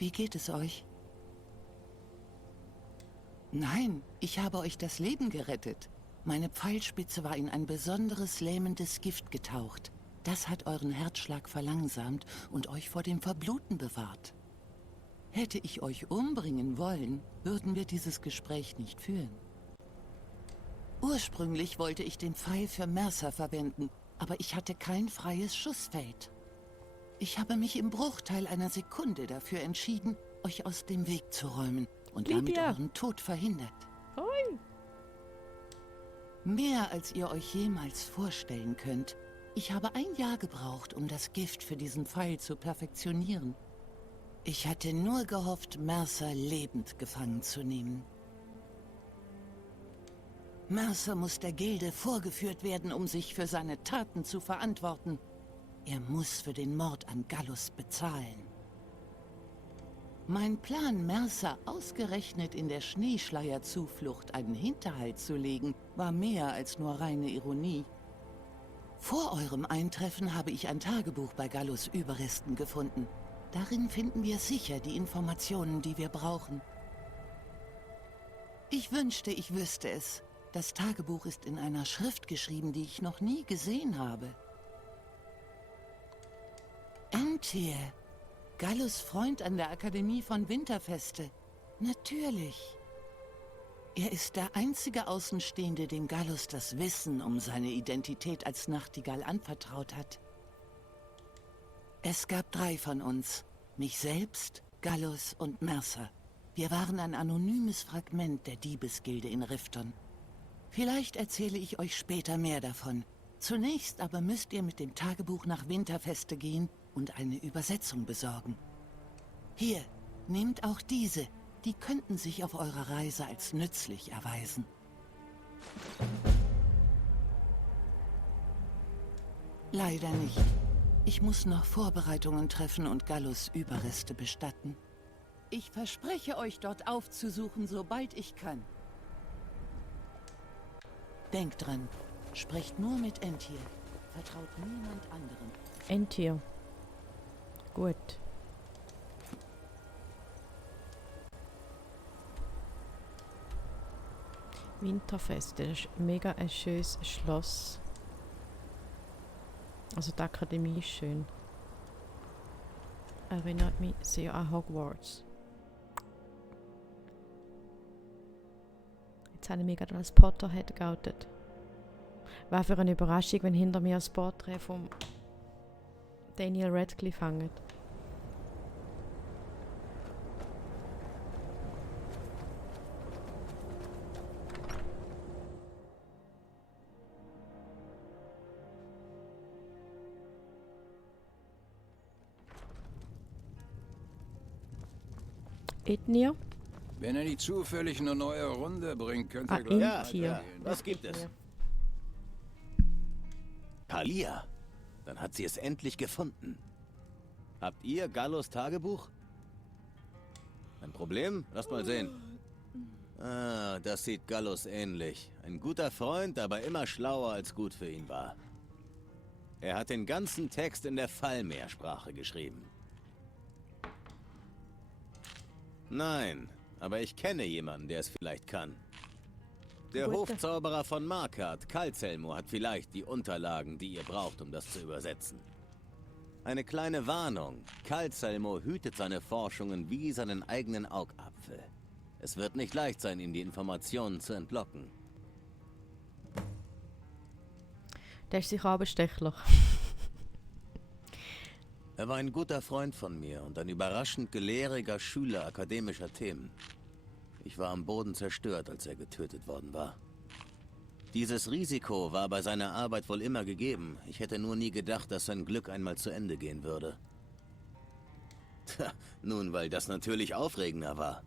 Wie geht es euch? Nein, ich habe euch das Leben gerettet. Meine Pfeilspitze war in ein besonderes lähmendes Gift getaucht. Das hat euren Herzschlag verlangsamt und euch vor dem Verbluten bewahrt. Hätte ich euch umbringen wollen, würden wir dieses Gespräch nicht führen. Ursprünglich wollte ich den Pfeil für Mercer verwenden, aber ich hatte kein freies Schussfeld. Ich habe mich im Bruchteil einer Sekunde dafür entschieden, euch aus dem Weg zu räumen und damit euren Tod verhindert. Hoi. Mehr als ihr euch jemals vorstellen könnt. Ich habe ein Jahr gebraucht, um das Gift für diesen Pfeil zu perfektionieren. Ich hatte nur gehofft, Mercer lebend gefangen zu nehmen. Mercer muss der Gilde vorgeführt werden, um sich für seine Taten zu verantworten. Er muss für den Mord an Gallus bezahlen. Mein Plan, Mercer ausgerechnet in der Schneeschleierzuflucht einen Hinterhalt zu legen, war mehr als nur reine Ironie. Vor eurem Eintreffen habe ich ein Tagebuch bei Gallus Überresten gefunden. Darin finden wir sicher die Informationen, die wir brauchen. Ich wünschte, ich wüsste es. Das Tagebuch ist in einer Schrift geschrieben, die ich noch nie gesehen habe. Entyr, Gallus Freund an der Akademie von Winterfeste. Natürlich. Er ist der einzige Außenstehende, dem Gallus das Wissen um seine Identität als Nachtigall anvertraut hat. Es gab 3 von uns. Mich selbst, Gallus und Mercer. Wir waren ein anonymes Fragment der Diebesgilde in Rifton. Vielleicht erzähle ich euch später mehr davon. Zunächst aber müsst ihr mit dem Tagebuch nach Winterfeste gehen und eine Übersetzung besorgen. Hier, nehmt auch diese. Die könnten sich auf eurer Reise als nützlich erweisen. Leider nicht. Ich muss noch Vorbereitungen treffen und Gallus Überreste bestatten. Ich verspreche euch, dort aufzusuchen, sobald ich kann. Denkt dran, sprecht nur mit Entyr. Vertraut niemand anderem. Entyr. Gut. Winterfest, das ist mega ein schönes Schloss. Also die Akademie ist schön. Erinnert mich sehr an Hogwarts. Jetzt habe ich mich gerade als Potterhead geoutet. War für eine Überraschung, wenn hinter mir das Porträt von Daniel Radcliffe hängt. Etnir? Wenn er nicht zufällig eine neue Runde bringt, könnte er Intier. Ja, was gibt es? Talia, dann hat sie es endlich gefunden. Habt ihr Gallus Tagebuch? Ein Problem? Lasst mal sehen. Ah, das sieht Gallus ähnlich. Ein guter Freund, aber immer schlauer als gut für ihn war. Er hat den ganzen Text in der Fallmeersprache geschrieben. Nein, aber ich kenne jemanden, der es vielleicht kann. Der Hofzauberer von Markart, Kalzelmo, hat vielleicht die Unterlagen, die ihr braucht, um das zu übersetzen. Eine kleine Warnung. Kalzelmo hütet seine Forschungen wie seinen eigenen Augapfel. Es wird nicht leicht sein, ihm die Informationen zu entlocken. Der ist sicher Abendstechler. Er war ein guter Freund von mir und ein überraschend gelehriger Schüler akademischer Themen. Ich war am Boden zerstört, als er getötet worden war. Dieses Risiko war bei seiner Arbeit wohl immer gegeben. Ich hätte nur nie gedacht, dass sein Glück einmal zu Ende gehen würde. Tja, nun, weil das natürlich aufregender war.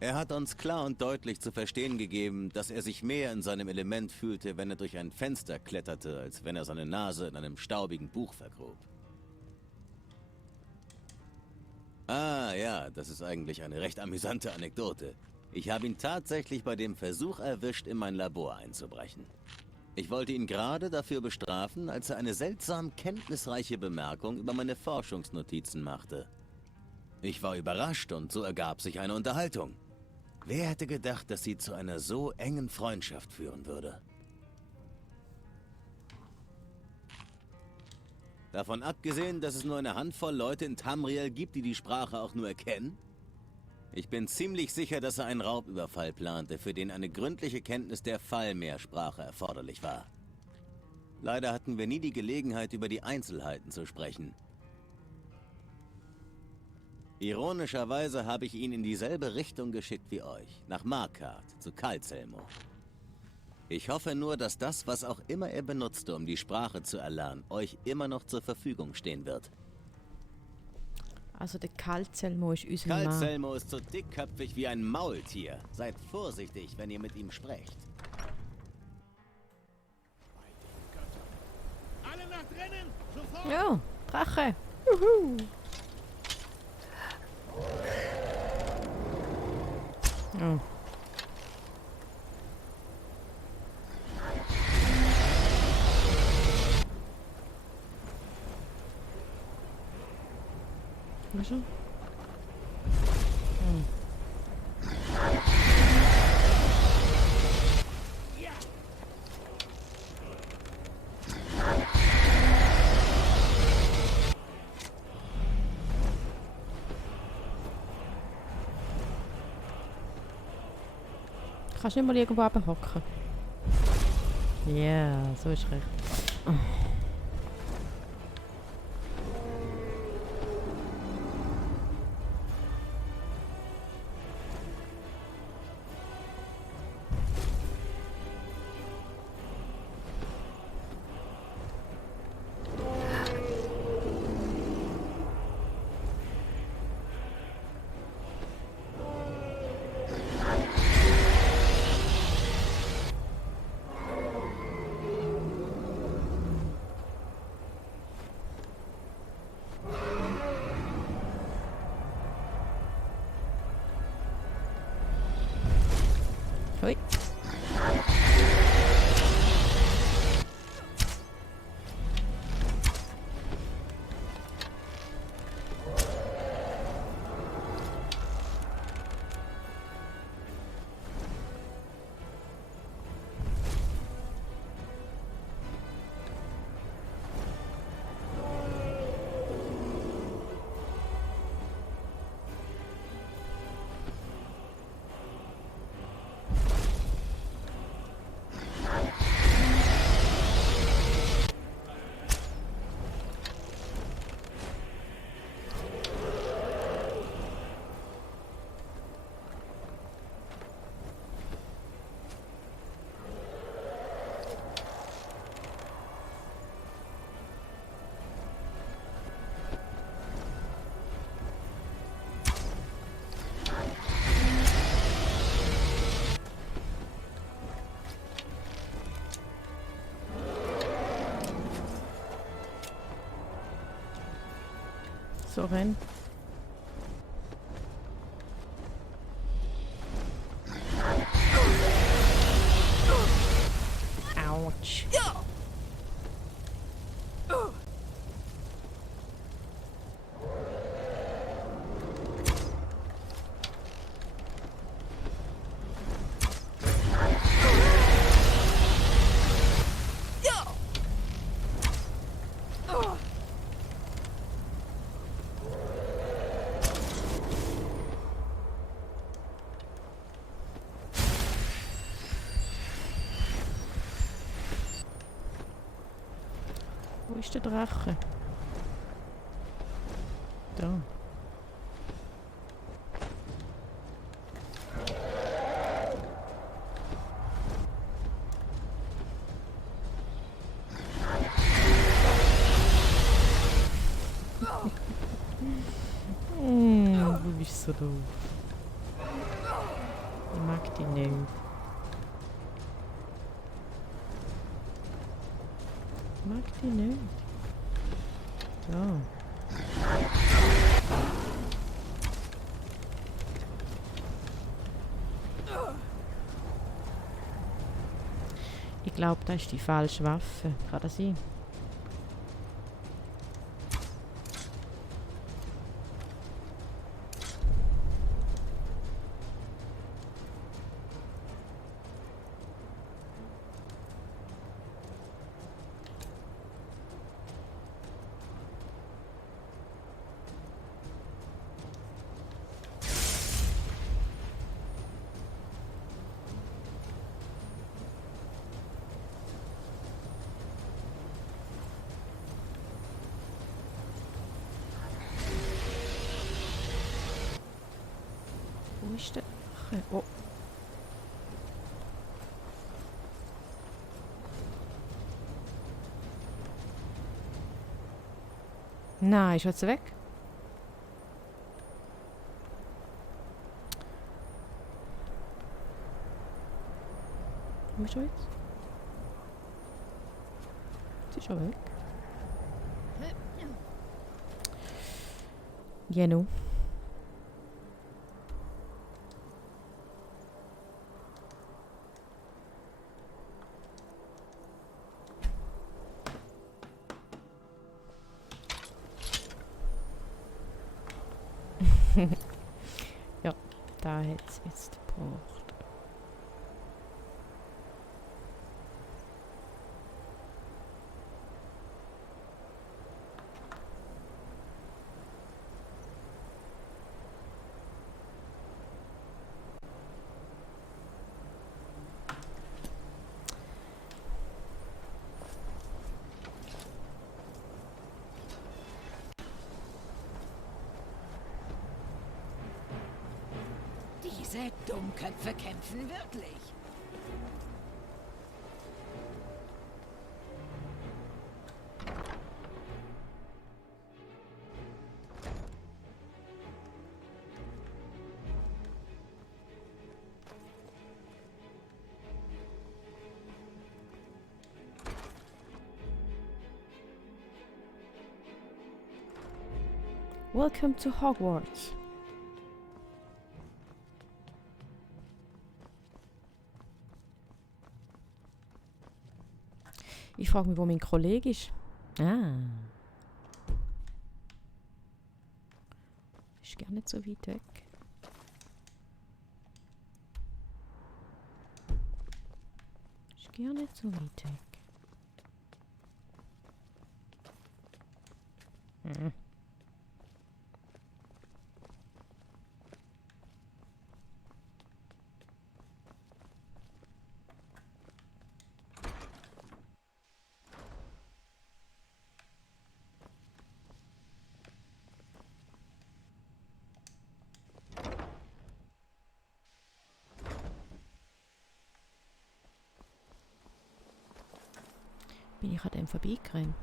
Er hat uns klar und deutlich zu verstehen gegeben, dass er sich mehr in seinem Element fühlte, wenn er durch ein Fenster kletterte, als wenn er seine Nase in einem staubigen Buch vergrub. Ah ja, das ist eigentlich eine recht amüsante Anekdote. Ich habe ihn tatsächlich bei dem Versuch erwischt, in mein Labor einzubrechen. Ich wollte ihn gerade dafür bestrafen, als er eine seltsam kenntnisreiche Bemerkung über meine Forschungsnotizen machte. Ich war überrascht und so ergab sich eine Unterhaltung. Wer hätte gedacht, dass sie zu einer so engen Freundschaft führen würde? Davon abgesehen, dass es nur eine Handvoll Leute in Tamriel gibt, die die Sprache auch nur erkennen? Ich bin ziemlich sicher, dass er einen Raubüberfall plante, für den eine gründliche Kenntnis der Falmer-Sprache erforderlich war. Leider hatten wir nie die Gelegenheit, über die Einzelheiten zu sprechen. Ironischerweise habe ich ihn in dieselbe Richtung geschickt wie euch, nach Markart, zu Kalzelmo. Ich hoffe nur, dass das, was auch immer er benutzte, um die Sprache zu erlernen, euch immer noch zur Verfügung stehen wird. Also der Kalzelmo ist unser Mann. Kalzelmo ist so dickköpfig wie ein Maultier. Seid vorsichtig, wenn ihr mit ihm sprecht. Alle nach drinnen! Sofort! Ja, Drache. Juhu. Oh. Was schon? Kannst du nicht mal irgendwo hocken? Ja, yeah, so ist recht. Oh. Hui. So rein. Autsch. Wo ist der Drache? Da. Du bist so doof. Ich mag die nicht. Ich mag die nicht. So. Ich glaube, das ist die falsche Waffe. Kann das sein? ist der... Oh. Nein, ist jetzt weg? Wo ist er jetzt? Jetzt ist er weg. Genau. Ja, da hat es jetzt gebraucht. Diese Dummköpfe kämpfen wirklich. Welcome to Hogwarts. Ich frage mich, wo mein Kollege ist. Ah. Ist gar nicht so weit weg. Ist gar nicht so weit weg. Hm. Bin ich an dem vorbeigerannt?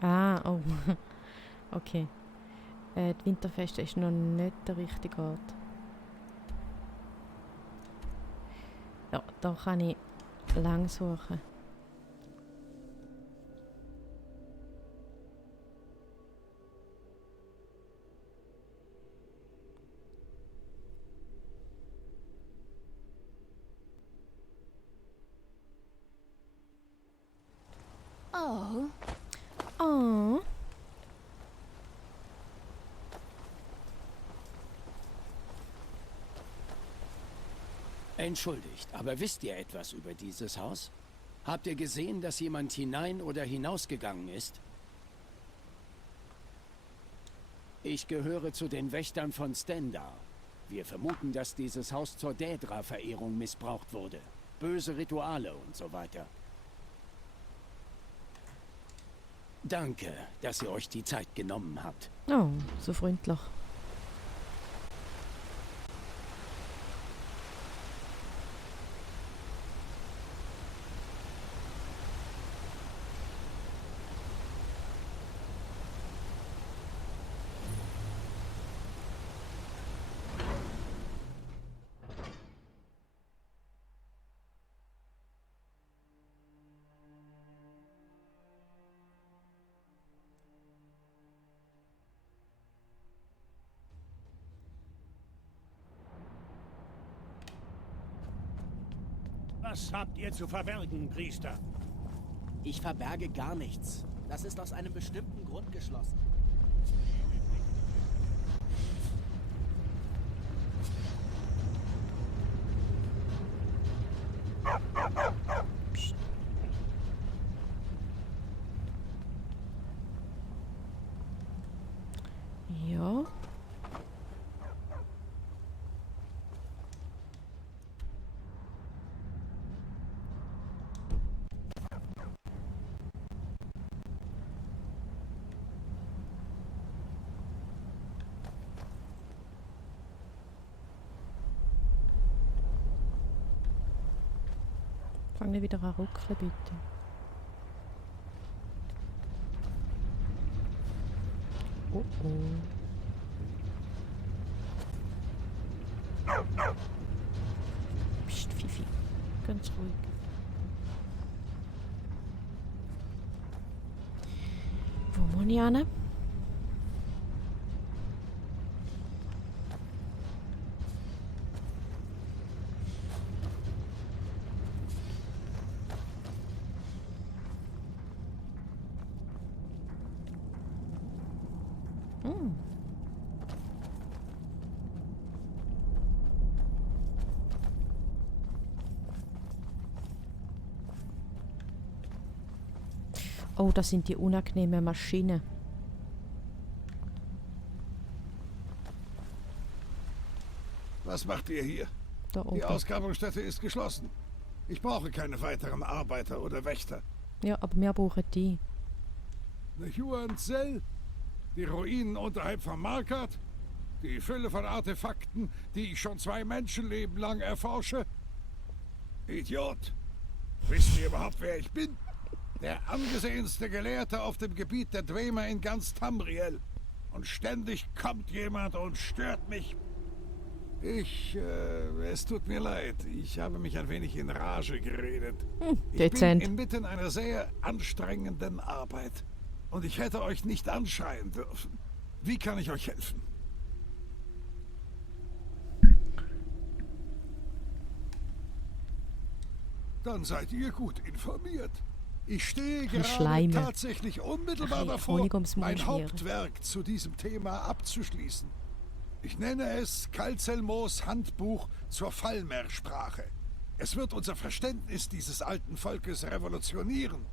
Ah, oh. Okay. Die Winterfeste ist noch nicht der richtige Ort. Ja, da kann ich lang suchen. Oh, Oh. Entschuldigt, aber wisst ihr etwas über dieses Haus? Habt ihr gesehen, dass jemand hinein oder hinausgegangen ist? Ich gehöre zu den Wächtern von Stendar. Wir vermuten, dass dieses Haus zur Daedra-Verehrung missbraucht wurde. Böse Rituale und so weiter. Danke, dass ihr euch die Zeit genommen habt. Oh, so freundlich. Was habt ihr zu verbergen, Priester? Ich verberge gar nichts. Das ist aus einem bestimmten Grund geschlossen. Psst. Ja. Fang nicht wieder an ruckeln, bitte. Oh oh. Psst, Fifi. Ganz ruhig. Wo muss ich hin? Oh, das sind die unangenehmen Maschinen. Was macht ihr hier? Da Die oben. Ausgrabungsstätte ist geschlossen. Ich brauche keine weiteren Arbeiter oder Wächter. Ja, aber wir brauchen die. Eine Huanzell, die Ruinen unterhalb von Markat, die Fülle von Artefakten, die ich schon 2 Menschenleben lang erforsche. Idiot! Wisst ihr überhaupt, wer ich bin? Der angesehenste Gelehrte auf dem Gebiet der Dwemer in ganz Tamriel. Und ständig kommt jemand und stört mich. Es tut mir leid. Ich habe mich ein wenig in Rage geredet. Ich Dezent. bin inmitten einer sehr anstrengenden Arbeit. Und ich hätte euch nicht anschreien dürfen. Wie kann ich euch helfen? Dann seid ihr gut informiert. Ich stehe gerade Schleime. tatsächlich unmittelbar Ach, davor, Honig ums Maul mein schmieren. Hauptwerk zu diesem Thema abzuschließen. Ich nenne es Kalzelmoos Handbuch zur Fallmer-Sprache. Es wird unser Verständnis dieses alten Volkes revolutionieren.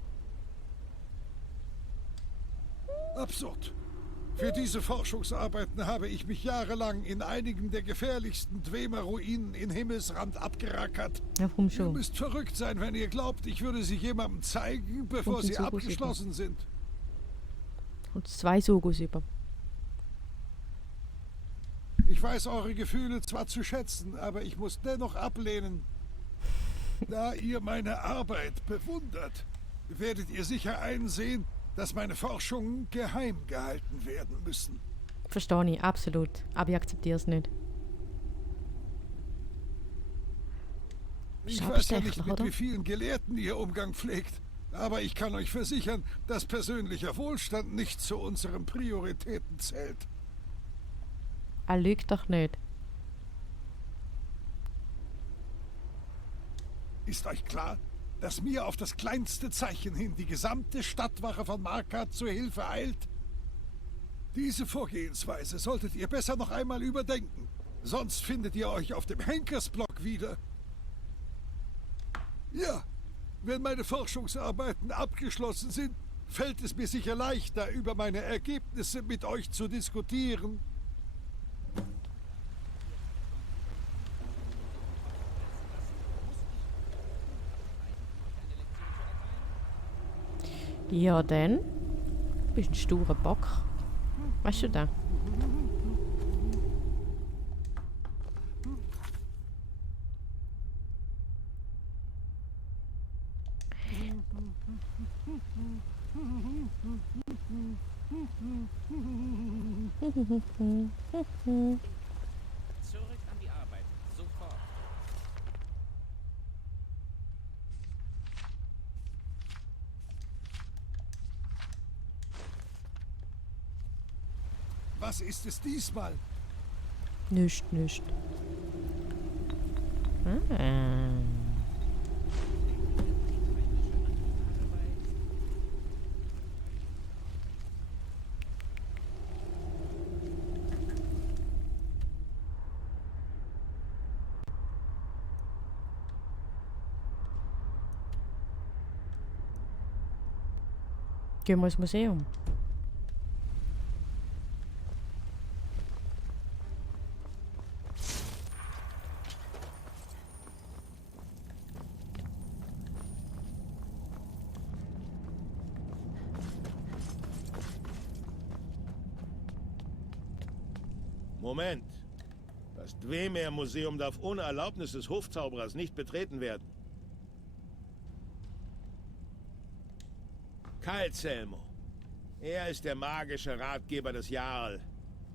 Absurd. Für diese Forschungsarbeiten habe ich mich jahrelang in einigen der gefährlichsten Dwemer-Ruinen in Himmelsrand abgerackert. Ja, warum Ihr schon? müsst verrückt sein, wenn ihr glaubt, ich würde sie jemandem zeigen, bevor Und sie den Sugus abgeschlossen sind. Und 2 Sugus über. Ich weiß eure Gefühle zwar zu schätzen, aber ich muss dennoch ablehnen. Da ihr meine Arbeit bewundert, werdet ihr sicher einsehen, dass meine Forschungen geheim gehalten werden müssen. Verstehe ich, absolut. Aber ich akzeptiere es nicht. Ich Schau, weiß ja bestechlich, nicht, mit oder? wie vielen Gelehrten ihr Umgang pflegt, aber ich kann euch versichern, dass persönlicher Wohlstand nicht zu unseren Prioritäten zählt. Er lügt doch nicht. Ist euch klar, dass mir auf das kleinste Zeichen hin die gesamte Stadtwache von Markat zur Hilfe eilt? Diese Vorgehensweise solltet ihr besser noch einmal überdenken. Sonst findet ihr euch auf dem Henkersblock wieder. Ja, wenn meine Forschungsarbeiten abgeschlossen sind, fällt es mir sicher leichter, über meine Ergebnisse mit euch zu diskutieren. Ja, dann. Bist ein sturer Bock. Weißt du das? Zurück an die Arbeit. Sofort. Was ist es diesmal? Nicht. Ah. Gehen wir ins Museum. Moment. Das Dwemer-Museum darf ohne Erlaubnis des Hofzauberers nicht betreten werden. Kyle Selmo. Er ist der magische Ratgeber des Jarl.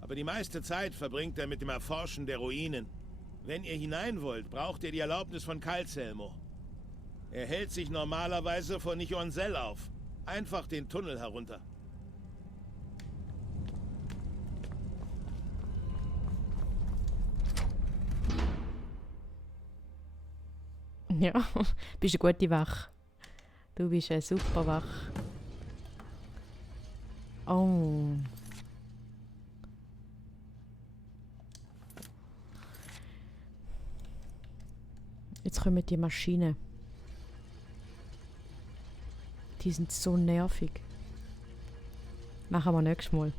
Aber die meiste Zeit verbringt er mit dem Erforschen der Ruinen. Wenn ihr hinein wollt, braucht ihr die Erlaubnis von Kyle Selmo. Er hält sich normalerweise vor Nichonsell auf. Einfach den Tunnel herunter. Ja, bist eine gute Wach. Du bist eine super Wach. Oh. Jetzt kommen die Maschinen. Die sind so nervig. Machen wir nächstes Mal.